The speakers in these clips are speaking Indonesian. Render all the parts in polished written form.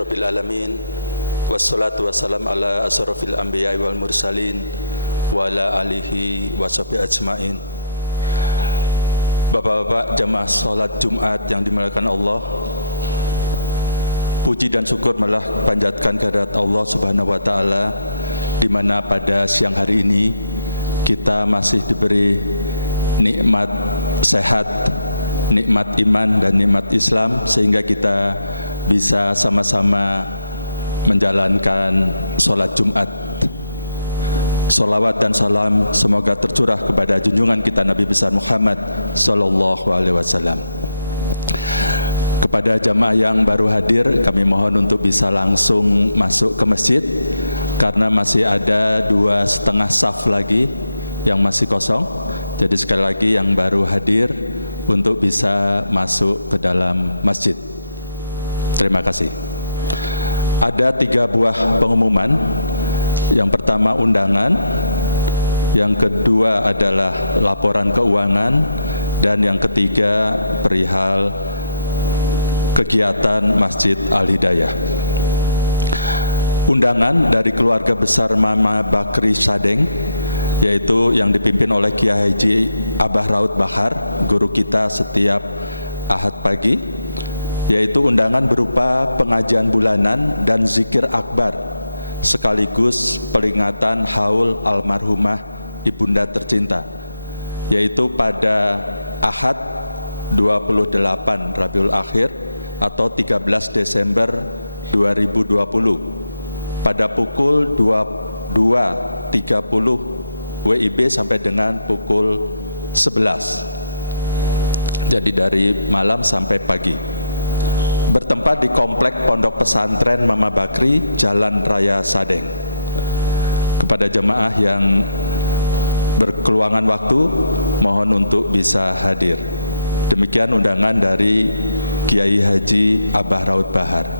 Rabbil Alamin. Wassalatu wassalam ala asrafil anbiya'i wal mursalin wa ala alihi wa sahbihi ajma'in. Bapak-bapak jamaah salat Jumat yang dimuliakan Allah, puji dan syukur malah panjatkan kehadirat Allah Subhanahu wa taala, di mana pada siang hari ini kita masih diberi nikmat sehat, nikmat iman dan nikmat Islam, sehingga kita bisa sama-sama menjalankan sholat Jumat. Sholawat dan salam semoga tercurah kepada junjungan kita Nabi besar Muhammad Sallallahu Alaihi Wasallam. Kepada jamaah yang baru hadir, kami mohon untuk bisa langsung masuk ke masjid, karena masih ada 2,5 saf lagi yang masih kosong. Jadi sekali lagi yang baru hadir untuk bisa masuk ke dalam masjid. Terima kasih. Ada 3 buah pengumuman. Yang pertama undangan, yang kedua adalah laporan keuangan, dan yang ketiga perihal kegiatan Masjid Al-Hidayah. Undangan dari keluarga besar Mama Bakri Sadeng, yaitu yang dipimpin oleh Kiai Haji Abah Raud Bahar, guru kita setiap Ahad pagi, yaitu undangan berupa pengajian bulanan dan zikir akbar sekaligus peringatan haul almarhumah ibunda tercinta, yaitu pada Ahad 28 Rabiul Akhir atau 13 Desember 2020 pada pukul 22.30 WIB sampai dengan pukul 11. Jadi dari malam sampai pagi. Bertempat di Komplek Pondok Pesantren Mama Bakri, Jalan Raya Sadeng. Kepada jemaah yang berkeluangan waktu, mohon untuk bisa hadir. Demikian undangan dari Kiai Haji Abah Raud Bahar.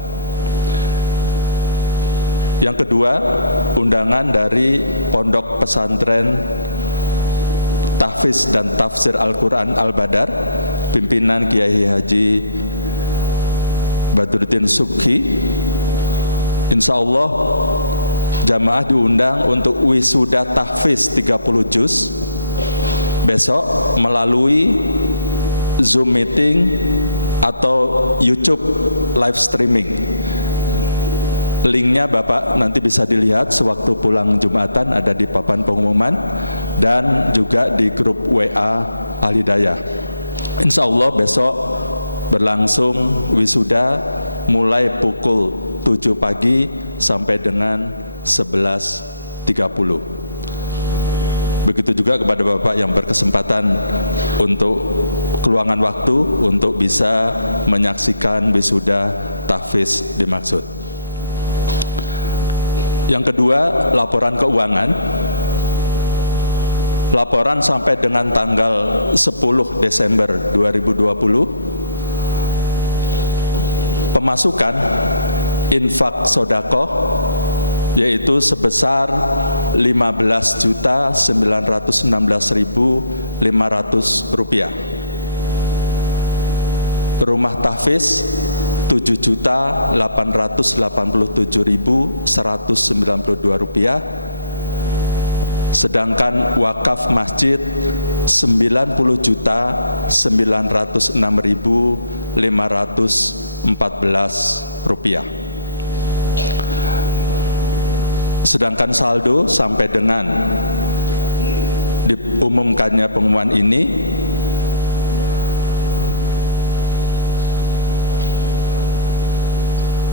Yang kedua, undangan dari Pondok Pesantren Tahfiz dan Tafsir Al-Quran Al-Badar, pimpinan Kiai Haji Badruddin Subki. Insya Allah jamaah diundang untuk wisuda tahfiz 30 juz besok melalui Zoom meeting atau YouTube live streaming. Linknya Bapak nanti bisa dilihat sewaktu pulang Jumatan, ada di papan pengumuman dan juga di grup WA Al-Hidayah. Insya Allah besok berlangsung wisuda mulai pukul 7 pagi sampai dengan 11.30. Begitu juga kepada Bapak yang berkesempatan untuk keluangan waktu untuk bisa menyaksikan wisuda tahfiz dimaksud. Yang kedua, laporan keuangan. Laporan sampai dengan tanggal 10 Desember 2020, pemasukan infak sodakoh yaitu sebesar 15.916.500 rupiah. Rumah tahfiz 7.887.192 rupiah. Sedangkan wakaf masjid 90.906.514 rupiah. Sedangkan saldo sampai dengan diumumkannya pengumuman ini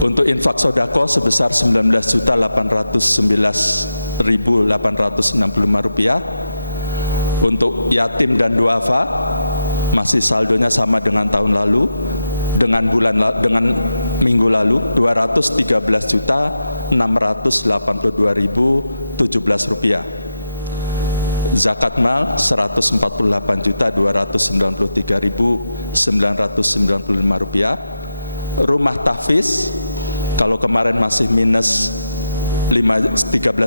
untuk infak sodako sebesar 19.819.865 rupiah. Untuk yatim dan duafa masih saldonya sama dengan tahun lalu, dengan minggu lalu 213.682.017 rupiah. Zakat mal 148.293.995 rupiah. Rumah tahfiz kalau kemarin masih minus 13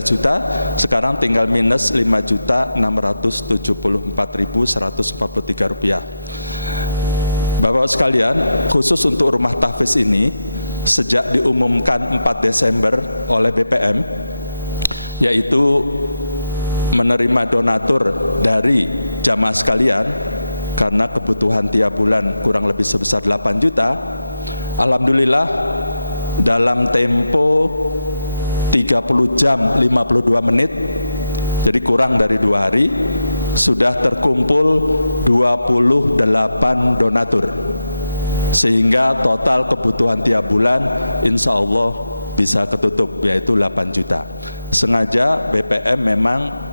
juta, sekarang tinggal minus 5.674.143 rupiah. Bapak sekalian, khusus untuk rumah tahfiz ini sejak diumumkan 4 Desember oleh BPM, yaitu menerima donatur dari jamaah sekalian karena kebutuhan tiap bulan kurang lebih sebesar 8 juta. Alhamdulillah dalam tempo 30 jam 52 menit, jadi kurang dari 2 hari, sudah terkumpul 28 donatur, sehingga total kebutuhan tiap bulan insya Allah bisa ketutup, yaitu 8 juta. Sengaja BPM memang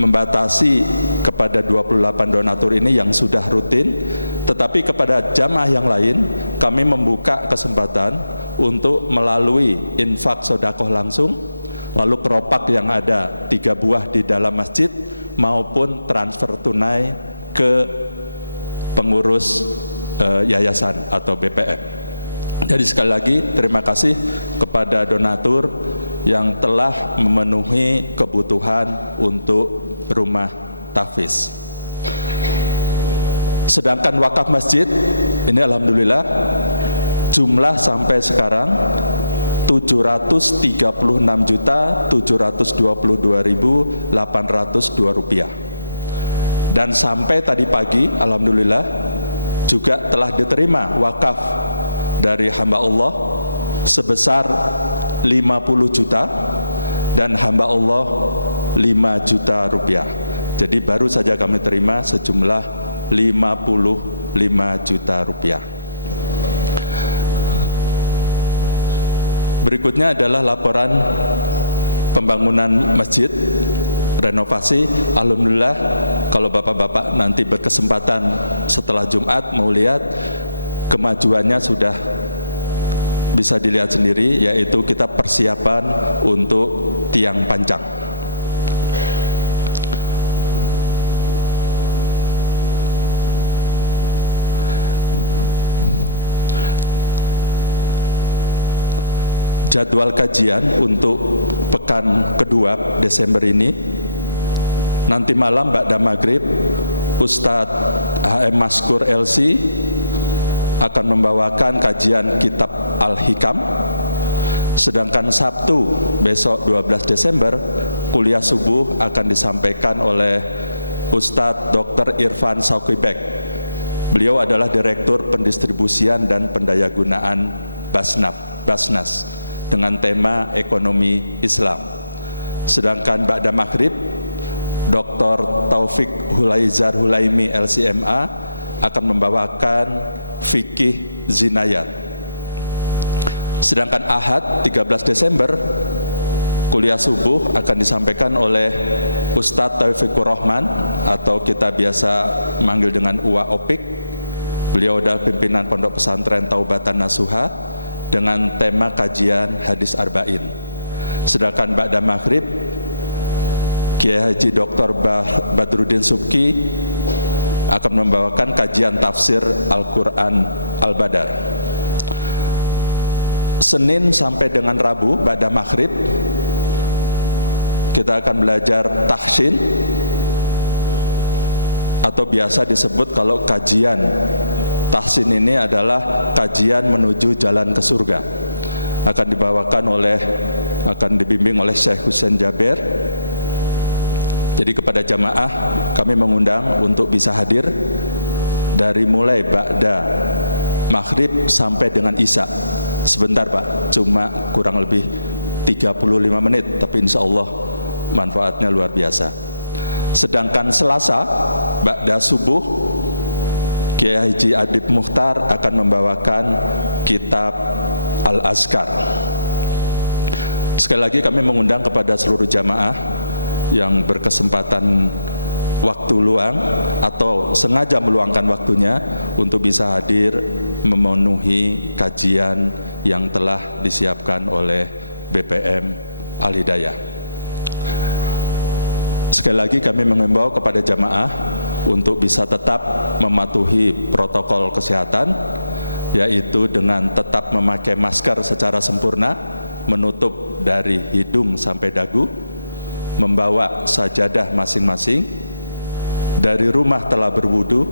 membatasi kepada 28 donatur ini yang sudah rutin, tetapi kepada jamaah yang lain kami membuka kesempatan untuk melalui infak sodakoh langsung, lalu keropak yang ada 3 buah di dalam masjid, maupun transfer tunai ke pengurus yayasan atau BPM. Jadi sekali lagi terima kasih kepada donatur yang telah memenuhi kebutuhan untuk rumah tahfiz. Sedangkan wakaf masjid ini alhamdulillah jumlah sampai sekarang 736.722.802 rupiah. Dan sampai tadi pagi alhamdulillah juga telah diterima wakaf dari hamba Allah sebesar 50 juta dan hamba Allah 5 juta rupiah. Jadi baru saja kami terima sejumlah 55 juta rupiah. Berikutnya adalah laporan pembangunan masjid, renovasi. Alhamdulillah kalau bapak-bapak nanti berkesempatan setelah Jumat mau lihat, kemajuannya sudah bisa dilihat sendiri, yaitu kita persiapan untuk tiang pancang. Jadwal kajian untuk pekan kedua Desember ini, nanti malam ba'da maghrib Ustadz HM Maskur LC akan membawakan kajian kitab Al-Hikam. Sedangkan Sabtu besok 12 Desember kuliah subuh akan disampaikan oleh Ustadz Dr. Irfan Saukibek. Beliau adalah Direktur Pendistribusian dan Pendayagunaan Basnas dengan tema ekonomi Islam. Sedangkan ba'da maghrib Dr. Taufik Hulaizar Hulaimi LCMA akan membawakan fikih zinayat. Sedangkan Ahad 13 Desember kuliah subuh akan disampaikan oleh Ustadz Taufikur Rahman atau kita biasa manggil dengan Uwa Opik. Beliau adalah pimpinan Pondok Pesantren Taubatan Nasuha dengan tema kajian hadis arba'in. Sedangkan ba'da maghrib Kiai Haji Dr. Badruddin Subki akan membawakan kajian tafsir Al-Quran Al-Badar. Senin sampai dengan Rabu ba'da maghrib kita akan belajar tahsin, atau biasa disebut kalau kajian tahsin ini adalah kajian menuju jalan ke surga. Akan dibimbing oleh Syekh Husain Jaber. Jadi kepada jamaah kami mengundang untuk bisa hadir dari mulai ba'da maghrib sampai dengan isya. Sebentar Pak, cuma kurang lebih 35 menit, tapi insya Allah manfaatnya luar biasa. Sedangkan Selasa ba'da subuh Kiai Haji Adib Mukhtar akan membawakan kitab Al-Azkar. Sekali lagi kami mengundang kepada seluruh jamaah yang berkesempatan waktu luang atau sengaja meluangkan waktunya untuk bisa hadir memenuhi kajian yang telah disiapkan oleh BPM Al-Hidayah. Sekali lagi kami mengimbau kepada jamaah untuk bisa tetap mematuhi protokol kesehatan, yaitu dengan tetap memakai masker secara sempurna, menutup dari hidung sampai dagu, membawa sajadah masing-masing, dari rumah telah berwudu,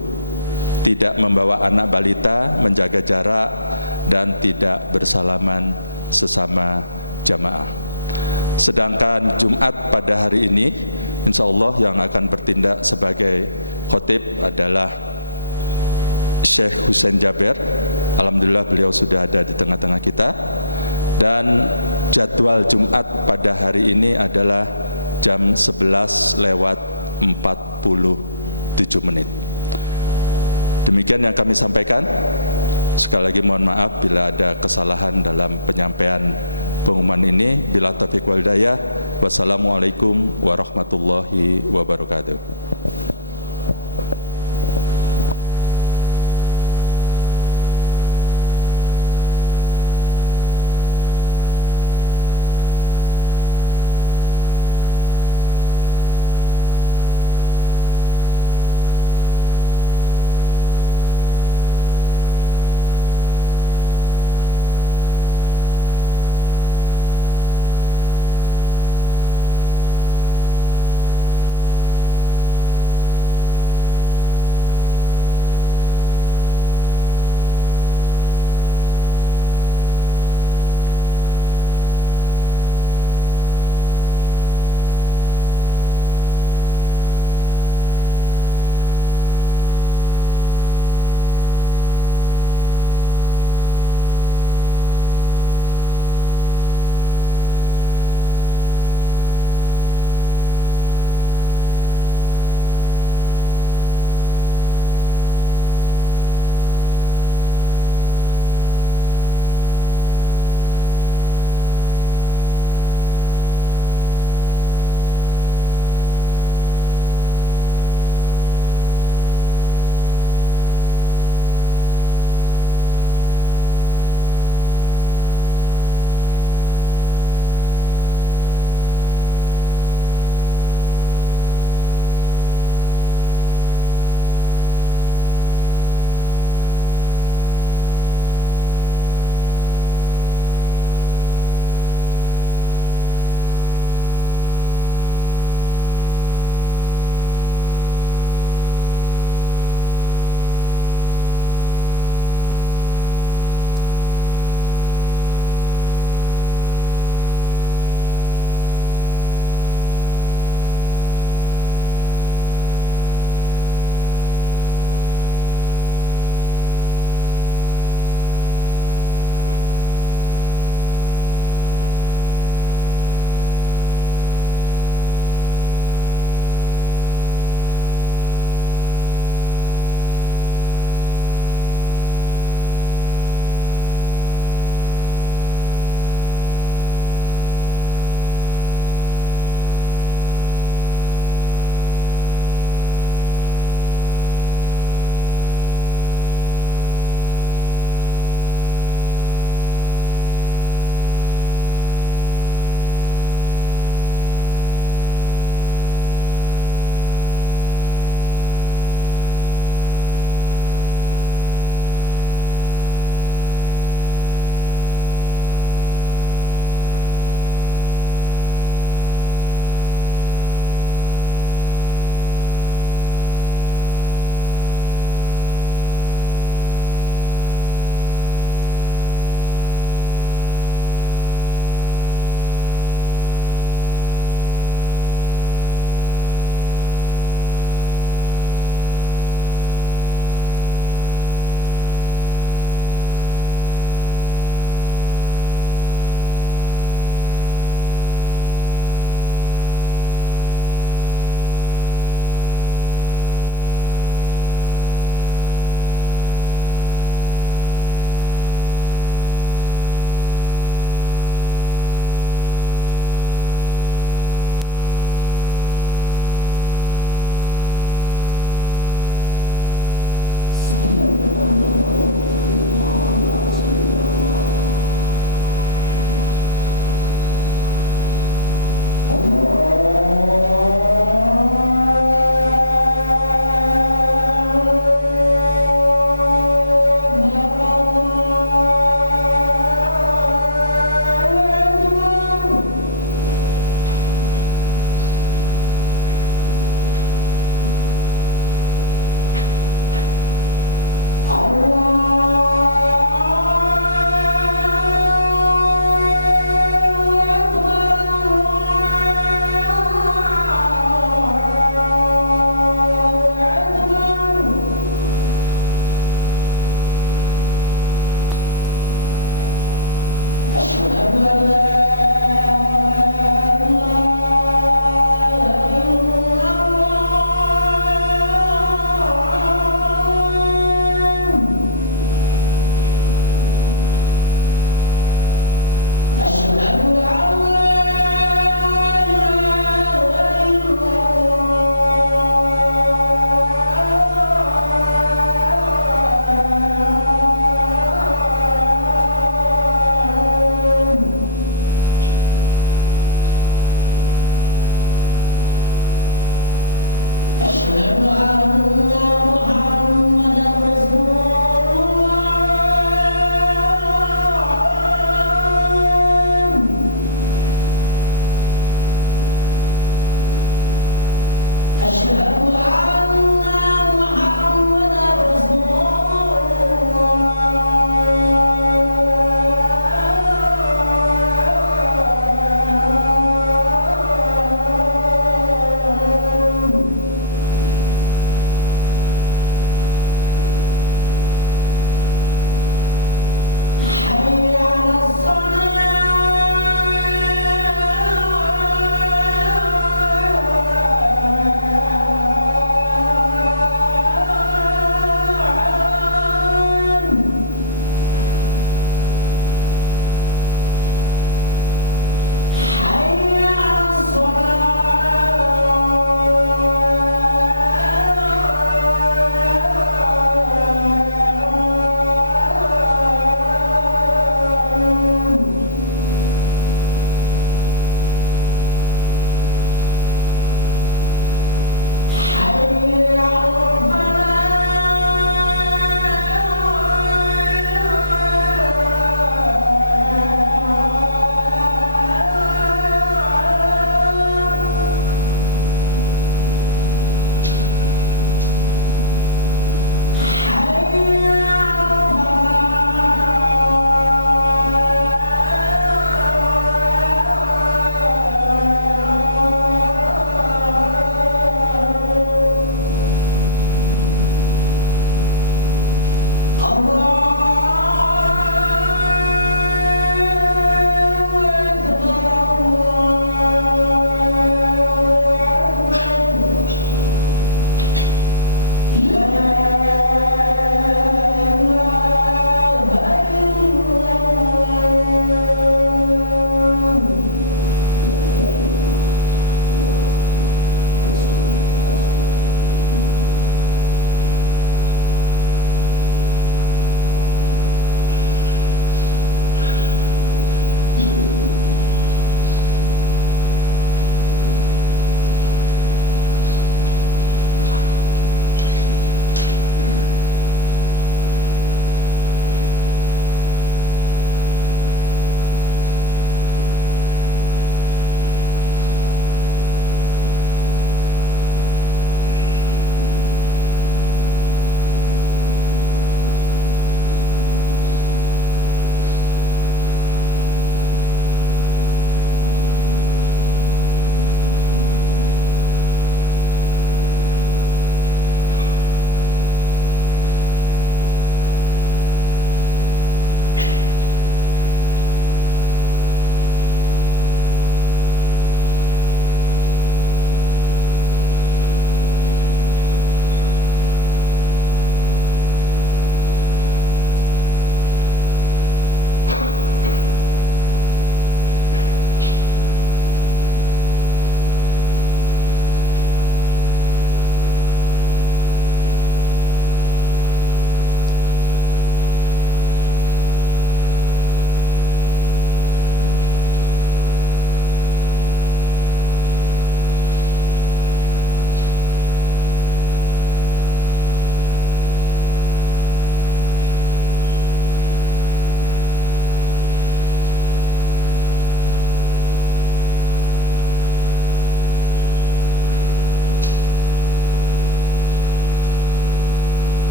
tidak membawa anak balita, menjaga jarak, dan tidak bersalaman sesama jamaah. Sedangkan Jumat pada hari ini, insya Allah yang akan bertindak sebagai khotib adalah Syekh Husain Jaber. Alhamdulillah beliau sudah ada di tengah-tengah kita. Dan jadwal Jumat pada hari ini adalah jam 11 lewat 47 menit. Demikian yang kami sampaikan. Sekali lagi mohon maaf bila ada kesalahan dalam penyampaian pengumuman ini. Bila taufiq wal hidayah. Wassalamualaikum warahmatullahi wabarakatuh.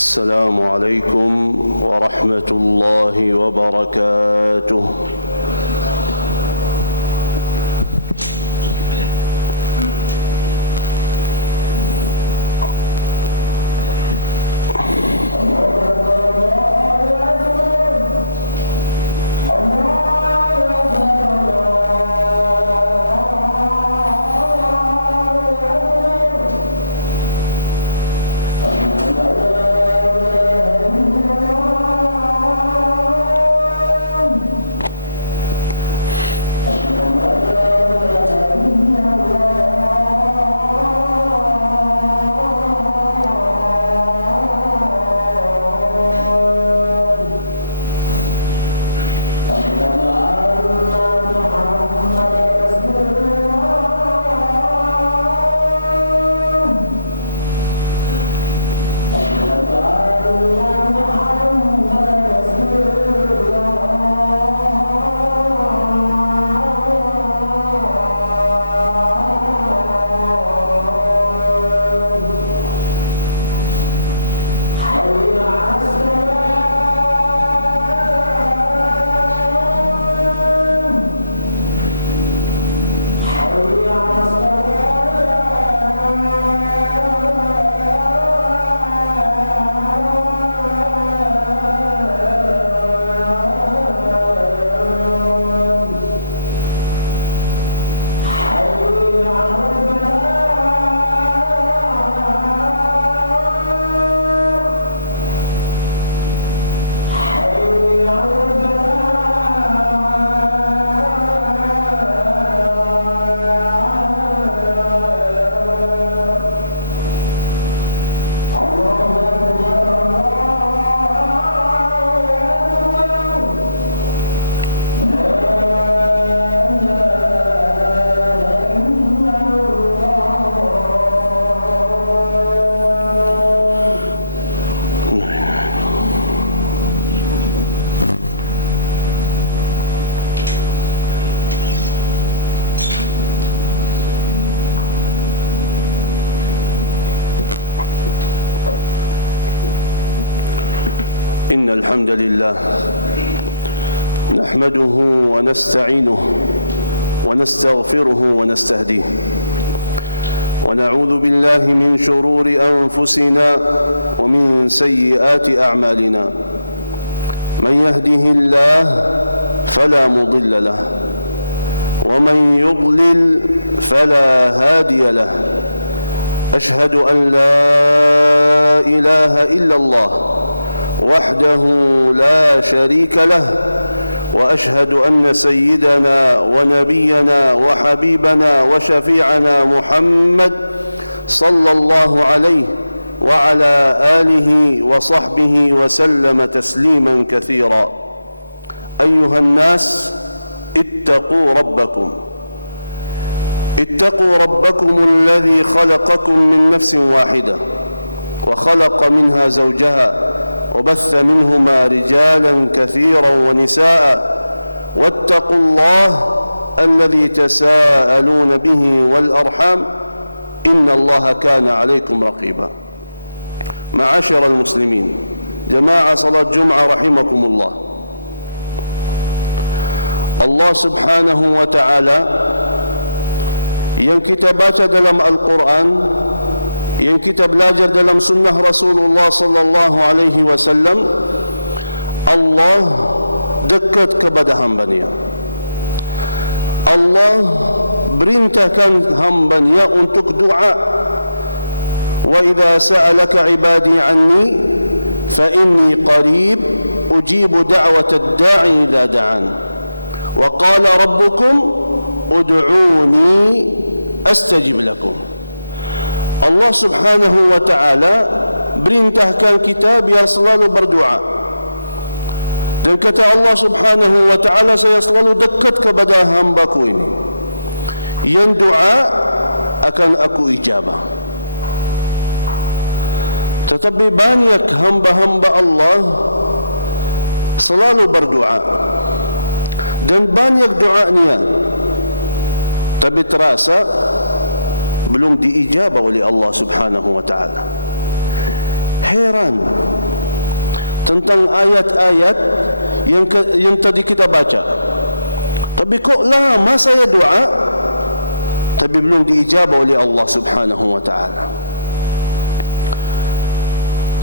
السلام عليكم ورحمة الله وبركاته. إن الحمد لله نحمده ونستعينه ونستغفره ونستهديه ونعوذ بالله من شرور أنفسنا ومن سيئات أعمالنا. من يهده الله فلا مضل له ومن يضلل فلا هادي له. أشهد أن لا إله إلا الله وحده لا شريك له، وأشهد أن سيدنا ونبينا وحبيبنا وشفيعنا محمد صلى الله عليه وعلى آله وصحبه وسلم تسليما كثيرا. أيها الناس اتقوا ربكم الذي خلقكم من نفس واحدة وخلق منها زوجها وبث منهما رجالا كثيرا ونساء، واتقوا الله الذي تساءلون به والأرحام إن الله كان عليكم رقيبا. معاشر المسلمين، جماعة صلاة جمعة رحمكم الله. Allah Subhanahu wa ta'ala yang kita baca dalam Al-Quran, yang kita belajar dalam sunnah Rasulullah sallallahu alaihi wasallam, Allah dekat kepada hamba-Nya. Allah perintahkan hamba-Nya untuk doa. Wa idza sa'alaka 'ibadi 'anni fa inni qarib ujibu da'watad da'i idza da'an. Wa qala rabbukum ud'uni astajib lakum. Allah Subhanahu wa ta'ala perintahkan kita biar selalu berdoa. Dan kata Allah Subhanahu wa ta'ala, saya selalu dekat kepada hamba-Ku ini. Yang doa akan Aku ijabah. Tetapi banyak hamba-hamba Allah selalu berdoa. Dan banyak doanya, tapi terasa belum diijabah oleh Allah Subhanahu wa ta'ala. heran tentang ayat-ayat yang tadi kita baca. Tapi kok lama saya doa, tapi belum diijabah oleh Allah Subhanahu wa ta'ala.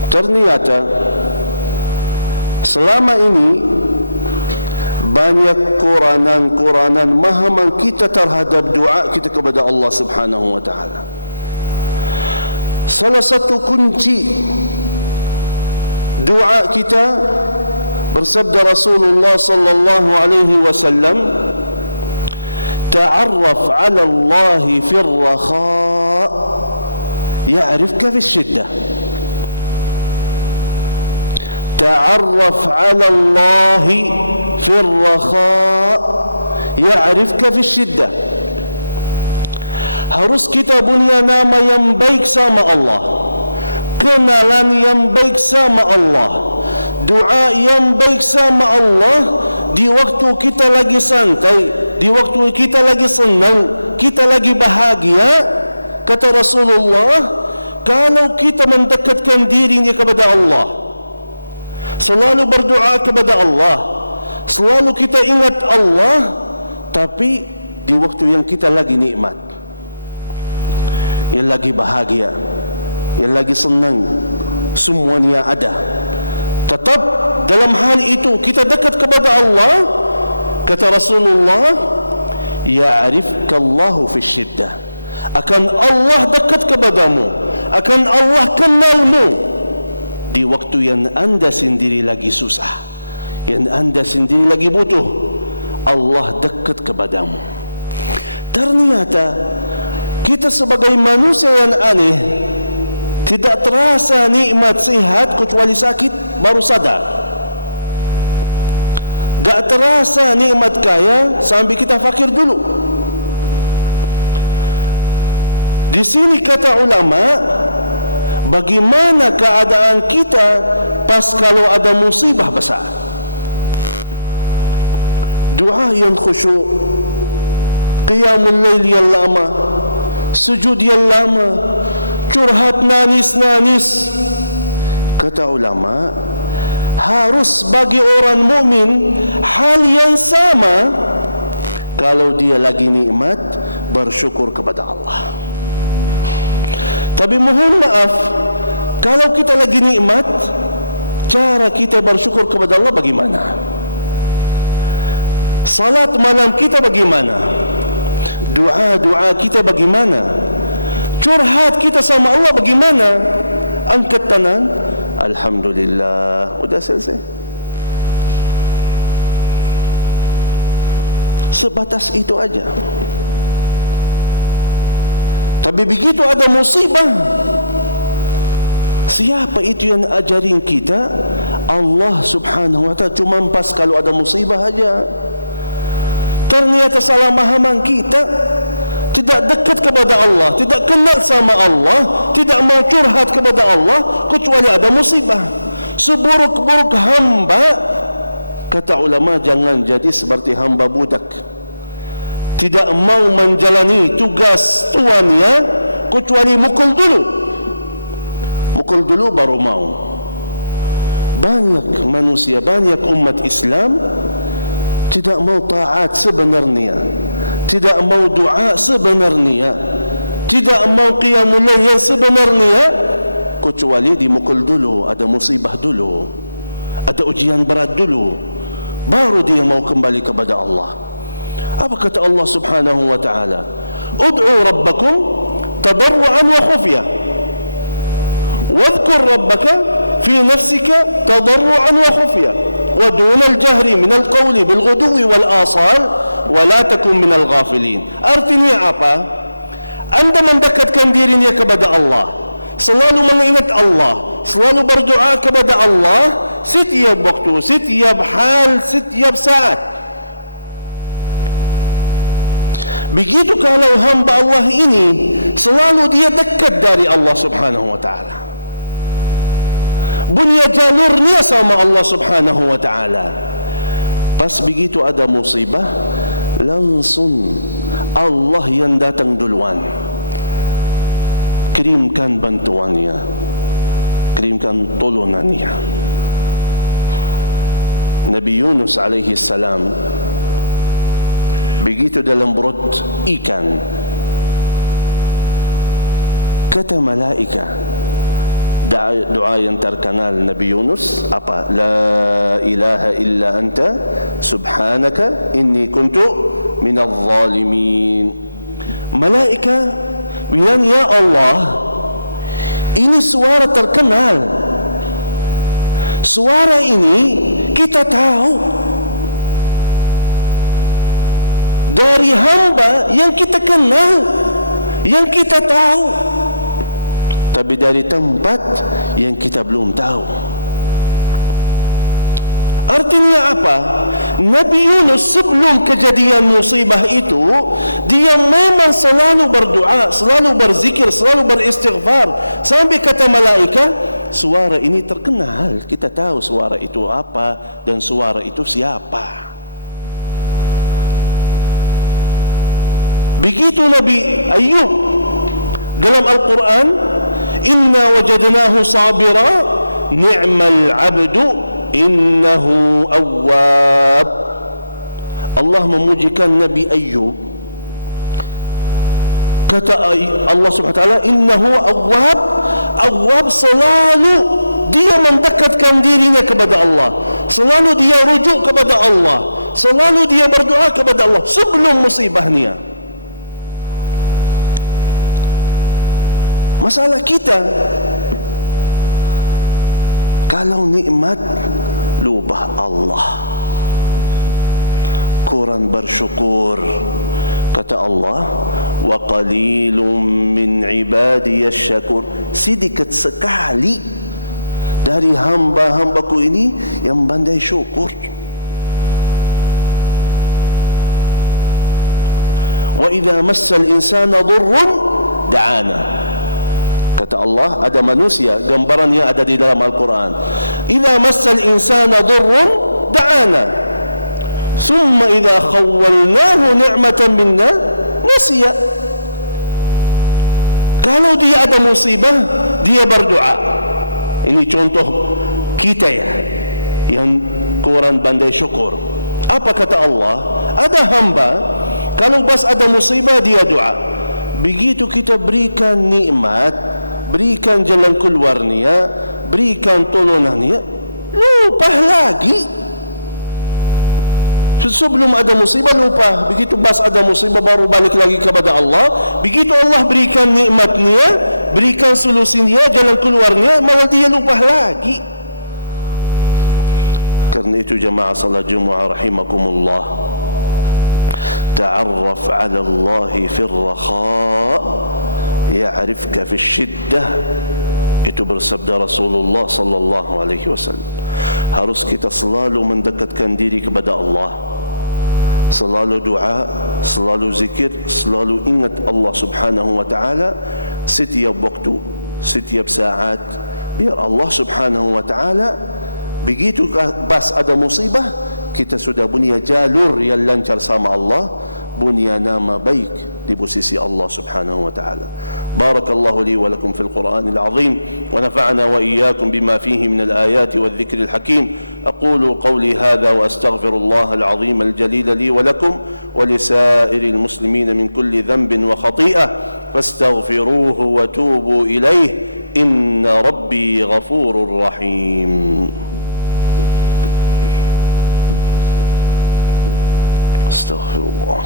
Ternyata selama ini banyak Quranan mahaman kita terhadap doa kita kepada Allah Subhanahu wa ta'ala. Salah satu kunci doa kita, bersabda Rasulullah sallallahu alaihi wasallam, ta'arraf 'ala Allah fi ar-rakha ya'rifka fi ash-shiddah. تعرف على الله في الرخاء يعرفك في الشدة. Harus kita punya nama yang baik sama Allah, kenalan yang baik sama Allah, doa yang baik sama Allah di waktu kita lagi santai, di waktu kita lagi senang, kita lagi bahagia. Kata Rasulullah, kalau kita mendekatkan dirinya kepada Allah, selalu berdoa kepada Allah, selalu kita ingat Allah, tapi di waktu yang kita lagi nikmat, yang lagi bahagia, yang lagi senang, semuanya ada, tetap dalam hal itu kita dekat kepada Allah. Kata Rasulullah, ya'rifka Allahu fi syiddah, akan Allah dekat kepadamu, akan Allah kenalmu di waktu yang anda sendiri lagi susah, yang anda sendiri lagi butuh, Allah dekat kepadamu. Ternyata kita sebagai manusia yang aneh, tidak terasa nikmat sehat kecuali sakit baru sadar. Tak terasa nikmat kaya sampai kita fakir dulu. Di sini kata ulama, bagaimana keadaan kita pas kalau ada musibah besar? Doa yang khusyuk, qiyamul lail yang lama, sujud yang lama, curhat nangis-nangis. Kata ulama, harus bagi orang mukmin hal yang sama. Kalau dia lagi nikmat, bersyukur kepada Allah. Tapi mohon maaf, kalau kita lagi nikmat, cara kita bersyukur kepada Allah bagaimana? Salat malam kita bagaimana? Doa-doa kita bagaimana? Curhat kita sama Allah bagaimana? Angkat tangan, alhamdulillah, udah selesai. Sebatas itu aja. Tapi begitu ada musibah, siapa itu yang ajarin kita? Allah Subhanahu wa ta'ala. Cuma pas kalau ada musibah aja. Ternyata salah pahaman kita, tidak dekat kepada Allah, tidak kenal sama Allah, tidak mau curhat kepada Allah kecuali ada musibah. Seburuk-buruk hamba, kata ulama, jangan jadi seperti hamba budak, tidak mau menjalani tugas tuannya kecuali mukul dulu baru mau. Banyak manusia, banyak umat Islam tidak mau taat sebenarnya, tidak mau doa sebenarnya, tidak mau qiyamul lail sebenarnya, kecuali dimukul dulu, ada musibah dulu, ada ujian berat dulu, baru dia mau kembali kepada Allah. Apa kata Allah Subhanahu wa ta'ala? Ud'u rabbakum tadarruan wa khufya, wadhkur rabbaka fi nafsika tadarruan wa khufya, wa duna al-jahri min al-qawli bil-ghuduwi wal-asal, wa la takun min al-ghafilin. Artinya apa? Anda mendekatkan dirinya kepada Allah, selalu mengingat Allah, selalu berdoa kepada Allah setiap waktu, setiap hal, setiap saat. Begitu kalau hamba Allah ini selalu dia dekat dari Allah Subhanahu wa ta'ala, punya jalurnya sama Allah Subhanahu wa ta'ala. Pas begitu ada musibah, langsung Allah yang datang duluan, kirimkan bantuannya. kirimkan tolongannya. Nabi Yunus alaihi salam begitu dalam perut ikan, kata malaika, doa yang terkenal Nabi Yunus apa? La ilaha illa anta subhanaka inni kuntu minadh zalimin. Malaika bilang, ya Allah, ini suara terkenal. Suara ini kita tahu dari hamba yang kita kenal, yang kita tahu, tapi dari tempat yang kita belum tahu. Artinya apa? Nabi Yunus sebelum kejadian musibah itu, dia memang selalu berdoa, selalu berzikir, selalu beristighfar. Sampai kata malaika, suara ini terkenal, kita tahu suara itu apa dan suara itu siapa. Begitu Nabi Ayub dalam Al-Quran, inna wajadnahu sabira ni'mal abdu innahu awwab. Allah memujikan Nabi Ayub, kata Allah subhanahu wa ta'ala, innahu awwab. Awwab selalu dia mendekatkan dirinya kepada Allah, selalu dia rujuk kepada Allah, selalu dia berdoa kepada Allah sebelum musibahnya. Masalah kita, kalau nikmat lupa Allah, kurang bersyukur. Kata Allah, wa qalilum min ibadiyas syakur, sedikit sekali dari hamba-hambaku ini yang pandai syukur. Wa idza massal insana dhurrun da'ana. Kata Allah, ada manusia, gambarannya ada di dalam Al-Quran. Idza massal insana dhurrun da'ana. Thumma idza khawwalnahu ni'matan minna nasiya. Kalau dia ada musibah, dia berdoa. Ini contoh kita ya, yang kurang pandai syukur. Apa kata Allah? Ada hamba, kalau pas ada musibah dia doa. Begitu kita berikan nikmat, berikan jalan keluarnya, berikan tolongannya, lupa lagi. Sebelum ada musibah lupa, begitu pas ada musibah baru balik lagi kepada Allah. Begitu Allah berikan nikmatnya, berikan solusinya, jalan keluarnya, malah dia lupa lagi. Karena itu jemaah salat Jumat rahimakumullah, ta'arraf 'ala Allah fi ar-rakha ya'rifka fi syiddah. Itu bersabda Rasulullah sallallahu alaihi wasallam. Harus kita selalu mendekatkan diri kepada Allah, selalu doa, selalu zikir, selalu ingat Allah subhanahu wa ta'ala setiap waktu, setiap saat, biar Allah subhanahu wa ta'ala begitu pas ada musibah, kita sudah punya jalur yang lancar sama Allah, punya nama baik di posisi Allah subhanahu wa ta'ala. Barakallahu li wa lakum fil Qur'anil azim, wa nafa'ana wa iyyakum bima fihi min al-ayati wal dhikril hakim. أقول قولي هذا وأستغفر الله العظيم الجليل لي ولكم ولسائر المسلمين من كل ذنب وخطيئة فاستغفروه وتوبوا إليه إن ربي غفور رحيم. استغفر الله.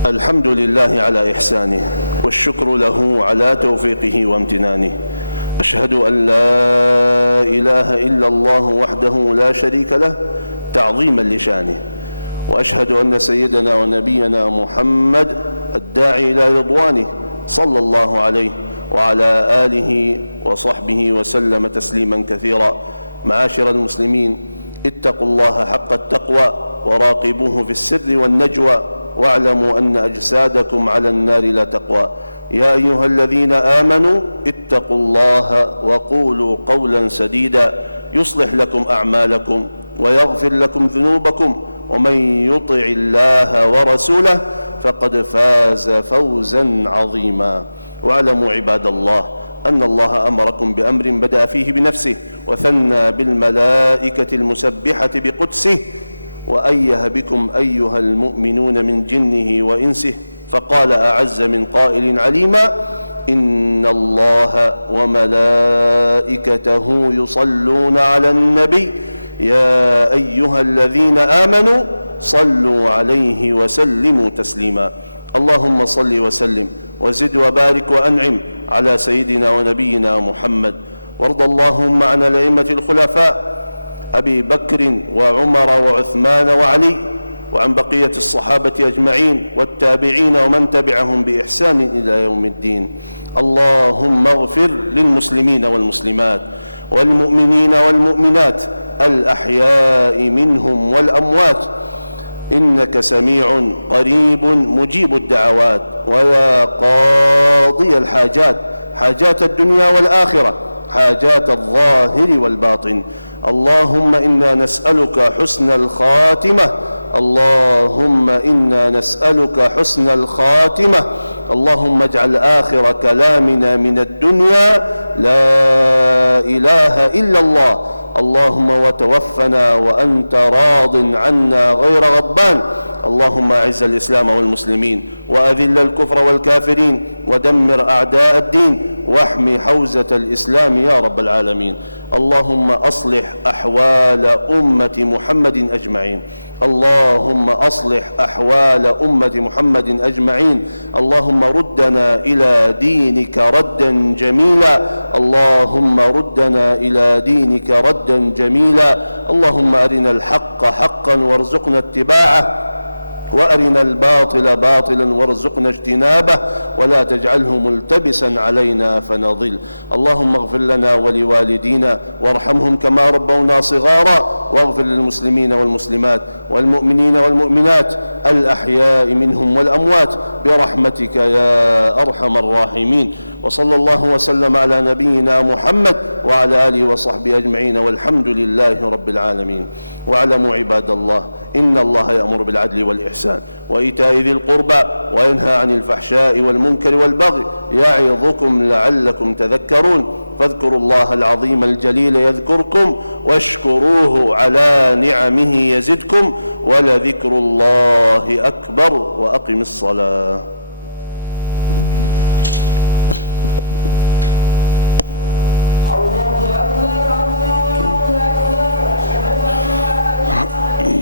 الحمد لله على إحسانه والشكر له على توفيقه وامتنانه. أشهد أن لا إله إلا الله وحده لا شريك له تعظيما لشانه، وأشهد أن سيدنا ونبينا محمد الداعي إلى رضوانه صلى الله عليه وعلى آله وصحبه وسلم تسليما كثيرا. معاشر المسلمين، اتقوا الله حق التقوى وراقبوه في السر والنجوى، واعلموا أن أجسادكم على النار لا تقوى. يا أيها الذين آمنوا اتقوا الله وقولوا قولا سديدا يصلح لكم أعمالكم ويغفر لكم ذنوبكم ومن يطع الله ورسوله فقد فاز فوزا عظيما. واعلموا عباد الله أن الله أمركم بأمر بدأ فيه بنفسه وثنى بالملائكة المسبحة بقدسه وأيه بكم أيها المؤمنون من جنه وإنسه، فقال أعز من قائل عليما: إن الله وملائكته يصلون على النبي يا أيها الذين آمنوا صلوا عليه وسلموا تسليما. اللهم صل وسلم وزد وبارك وأنعم على سيدنا ونبينا محمد. وارض اللهم عن الأئمة الخلفاء أبي بكر وعمر وعثمان وعلي، وعن بقية الصحابة أجمعين والتابعين ومن تبعهم بإحسان إلى يوم الدين. اللهم اغفر للمسلمين والمسلمات والمؤمنين والمؤمنات الأحياء منهم والأموات، إنك سميع قريب مجيب الدعوات. ويا قاضي الحاجات، حاجات الدنيا والآخرة، حاجات الظاهر والباطن، اللهم إنا نسألك حسن الخاتمة، اللهم إنا نسألك حسن الخاتمة. اللهم اجعل آخر كلامنا من الدنيا لا إله إلا الله. اللهم وتوفنا وأنت راض عنا غير غضبان. اللهم أعز الإسلام والمسلمين وأذل الكفر والكافرين ودمر أعداء الدين واحمي حوزة الإسلام يا رب العالمين. اللهم أصلح أحوال أمة محمد أجمعين، اللهم أصلح أحوال أمة محمد أجمعين. اللهم ردنا إلى دينك ردا جميلا، اللهم ردنا إلى دينك ردا جميلا. اللهم أرنا الحق حقا وارزقنا اتباعه، وأرنا الباطل باطلا وارزقنا اجتنابه، ولا تجعله ملتبسا علينا فنضل. اللهم اغفر لنا ولوالدينا وارحمهم كما ربونا صغارا، واغفر للمسلمين والمسلمات والمؤمنين والمؤمنات الأحياء منهم والأموات برحمتك يا أرحم الراحمين. وصلى الله وسلم على نبينا محمد وعلى آله وصحبه أجمعين، والحمد لله رب العالمين. واعلموا عباد الله إن الله يأمر بالعدل والإحسان وإيتاء ذي القربى وينهى عن الفحشاء والمنكر والبغي يعظكم لعلكم تذكرون. فاذكروا الله العظيم الجليل يذكركم واشكروه على نعمه يزدكم ولذكر الله أكبر. وأقم الصلاة.